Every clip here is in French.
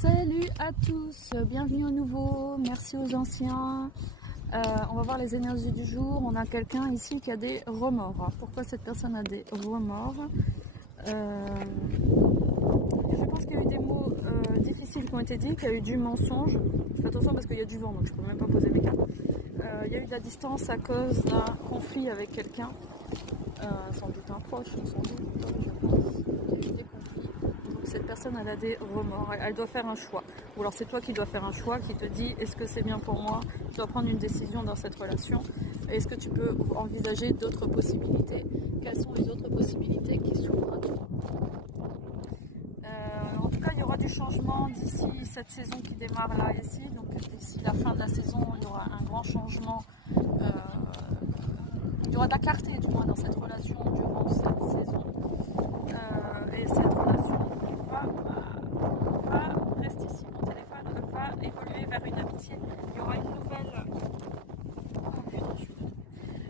Salut à tous, bienvenue au nouveau, merci aux anciens. On va voir les énergies du jour. On a quelqu'un ici qui a des remords. Pourquoi cette personne a des remords? Je pense qu'il y a eu des mots difficiles qui ont été dits, qu'il y a eu du mensonge. Fais attention parce qu'il y a du vent, donc je ne peux même pas poser mes cartes. Il y a eu de la distance à cause d'un conflit avec quelqu'un. Sans doute un proche, sans doute, je pense. Il y a eu des conflits. Donc cette personne, elle a des remords. Elle doit faire un choix. Ou alors c'est toi qui dois faire un choix, qui te dit est-ce que c'est bien pour moi? Je dois prendre une décision dans cette relation. Est-ce que tu peux envisager d'autres possibilités? Quelles sont les autres possibilités qui s'ouvrent à toi? En tout cas, il y aura du changement d'ici cette saison qui démarre là ici. Donc d'ici la fin de la saison, il y aura un grand changement. Il y aura de la clarté du moins dans cette relation durant cette saison. Et cette relation va rester ici, mon téléphone va évoluer vers une amitié. Il y aura une nouvelle.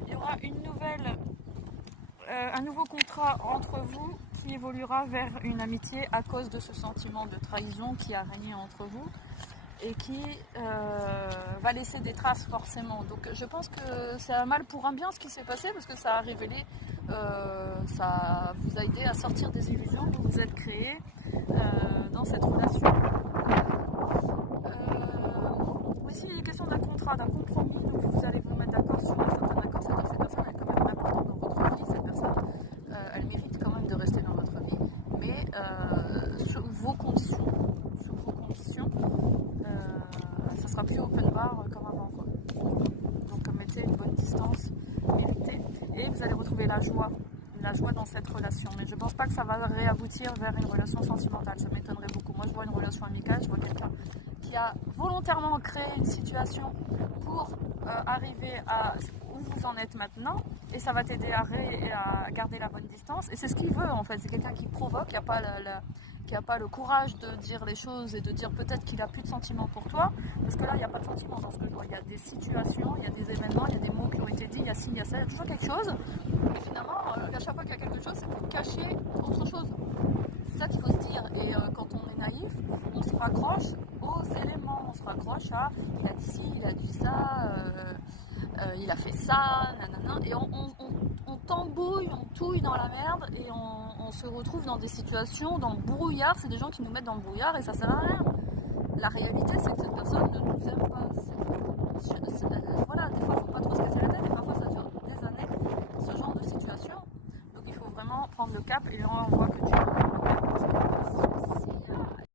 Il y aura une nouvelle. Un nouveau contrat entre vous qui évoluera vers une amitié à cause de ce sentiment de trahison qui a régné entre vous et qui va laisser des traces forcément. Donc je pense que c'est un mal pour un bien ce qui s'est passé parce que ça a révélé, ça vous a aidé à sortir des illusions que vous vous êtes créées dans cette relation. Aussi il est question d'un contrat, d'un compromis, donc vous allez vous mettre d'accord sur un certain accord, c'est-à-dire que cette personne elle est quand même importante dans votre vie, cette personne elle mérite quand même de rester dans votre vie, mais sur vos conditions, ça sera plus open bar comme avant, quoi. Donc mettez une bonne distance, méritez, et vous allez retrouver la joie dans cette relation. Mais je pense pas que ça va réaboutir vers une relation sentimentale, ça m'étonnerait beaucoup. Moi je vois une relation amicale, je vois quelqu'un qui a volontairement créé une situation pour arriver à où vous en êtes maintenant, et ça va t'aider à garder la bonne distance, et c'est ce qu'il veut en fait. C'est quelqu'un qui provoque, qui n'a pas le courage de dire les choses et de dire peut-être qu'il a plus de sentiments pour toi, parce que là il n'y a pas de sentiments dans ce que je vois. Il y a des situations, il y a des événements, il y a des mots qui ont été dits, il y a ci, il y a ça, il y a toujours quelque chose, et finalement à chaque fois qu'il y a quelque chose c'est pour cacher autre chose. C'est ça qu'il faut se dire. Et quand on est naïf, on se raccroche aux éléments, on se raccroche à il a dit ci, il a dit ça, il a fait ça, nanana, et on tambouille, on touille dans la merde, et on se retrouve dans des situations, dans le brouillard. C'est des gens qui nous mettent dans le brouillard et ça sert à rien. La réalité c'est que cette personne ne nous aime pas. Voilà, des fois il ne faut pas trop se casser la tête, et parfois ça dure des années, ce genre de situation. Donc il faut vraiment prendre le cap, et là on voit que tu